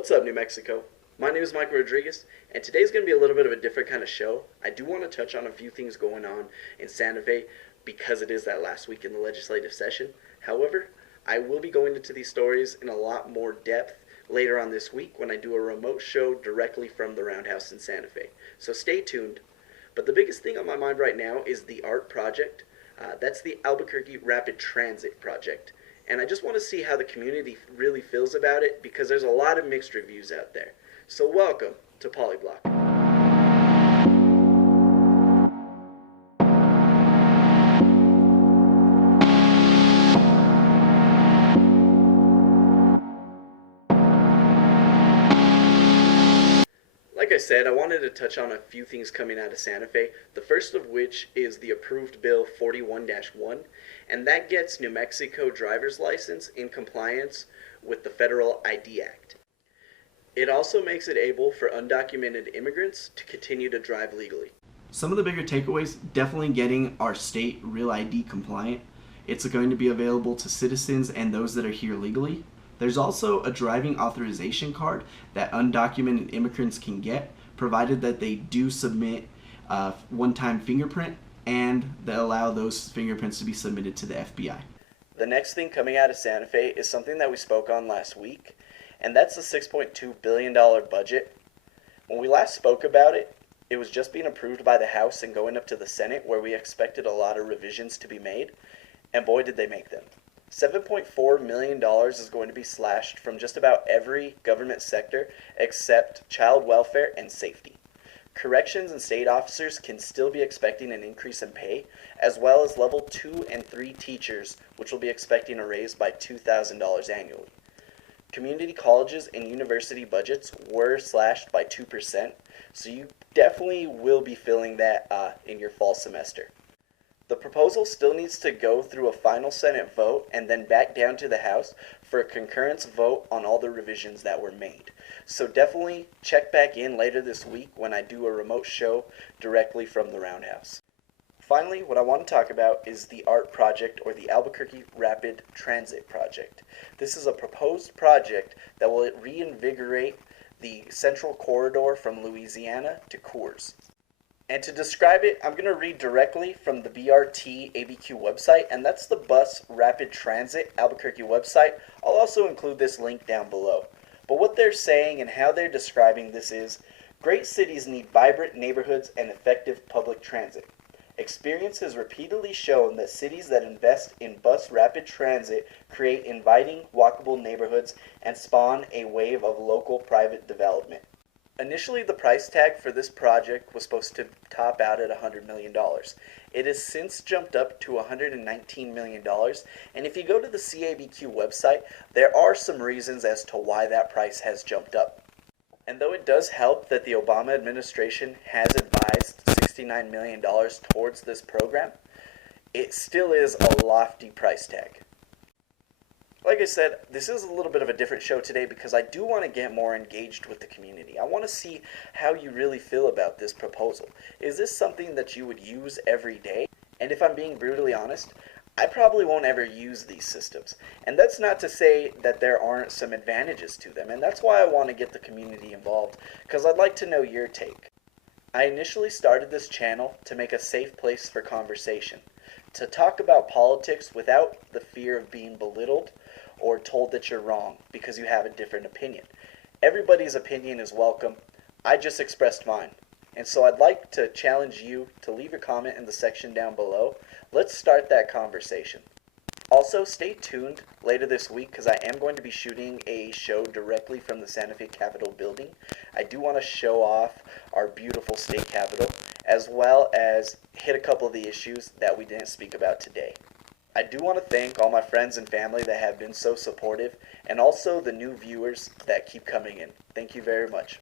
What's up, New Mexico? My name is Michael Rodriguez, and today's going to be a little bit of a different kind of show. I do want to touch on a few things going on in Santa Fe because it is that last week in the legislative session. However, I will be going into these stories in a lot more depth later on this week when I do a remote show directly from the Roundhouse in Santa Fe. So stay tuned. But the biggest thing on my mind right now is the ART project. That's the Albuquerque Rapid Transit Project. And I just want to see how the community really feels about it because there's a lot of mixed reviews out there. So welcome to Polyblock. Like I said, I wanted to touch on a few things coming out of Santa Fe, the first of which is the approved Bill 41-1, and that gets New Mexico driver's license in compliance with the Federal ID Act. It also makes it able for undocumented immigrants to continue to drive legally. Some of the bigger takeaways, definitely getting our state Real ID compliant. It's going to be available to citizens and those that are here legally. There's also a driving authorization card that undocumented immigrants can get, provided that they do submit a one-time fingerprint and they allow those fingerprints to be submitted to the FBI. The next thing coming out of Santa Fe is something that we spoke on last week, and that's the $6.2 billion budget. When we last spoke about it, it was just being approved by the House and going up to the Senate where we expected a lot of revisions to be made, and boy did they make them. $7.4 million is going to be slashed from just about every government sector except child welfare and safety. Corrections and state officers can still be expecting an increase in pay, as well as level 2 and 3 teachers, which will be expecting a raise by $2,000 annually. Community colleges and university budgets were slashed by 2%, so you definitely will be feeling that in your fall semester. The proposal still needs to go through a final Senate vote and then back down to the House for a concurrence vote on all the revisions that were made. So definitely check back in later this week when I do a remote show directly from the Roundhouse. Finally, what I want to talk about is the ART project, or the Albuquerque Rapid Transit Project. This is a proposed project that will reinvigorate the Central Corridor from Louisiana to Coors. And to describe it, I'm going to read directly from the BRT ABQ website, and that's the Bus Rapid Transit Albuquerque website. I'll also include this link down below. But what they're saying and how they're describing this is, great cities need vibrant neighborhoods and effective public transit. Experience has repeatedly shown that cities that invest in bus rapid transit create inviting, walkable neighborhoods and spawn a wave of local private development. Initially, the price tag for this project was supposed to top out at $100 million. It has since jumped up to $119 million, and if you go to the CABQ website, there are some reasons as to why that price has jumped up. And though it does help that the Obama administration has advised $69 million towards this program, it still is a lofty price tag. Like I said, this is a little bit of a different show today because I do want to get more engaged with the community. I want to see how you really feel about this proposal. Is this something that you would use every day? And if I'm being brutally honest, I probably won't ever use these systems. And that's not to say that there aren't some advantages to them. And that's why I want to get the community involved, because I'd like to know your take. I initially started this channel to make a safe place for conversation, to talk about politics without the fear of being belittled or told that you're wrong because you have a different opinion. Everybody's opinion is welcome. I just expressed mine. And so I'd like to challenge you to leave your comment in the section down below. Let's start that conversation. Also, stay tuned later this week because I am going to be shooting a show directly from the Santa Fe Capitol building. I do want to show off our beautiful state capitol, as well as hit a couple of the issues that we didn't speak about today. I do want to thank all my friends and family that have been so supportive, and also the new viewers that keep coming in. Thank you very much.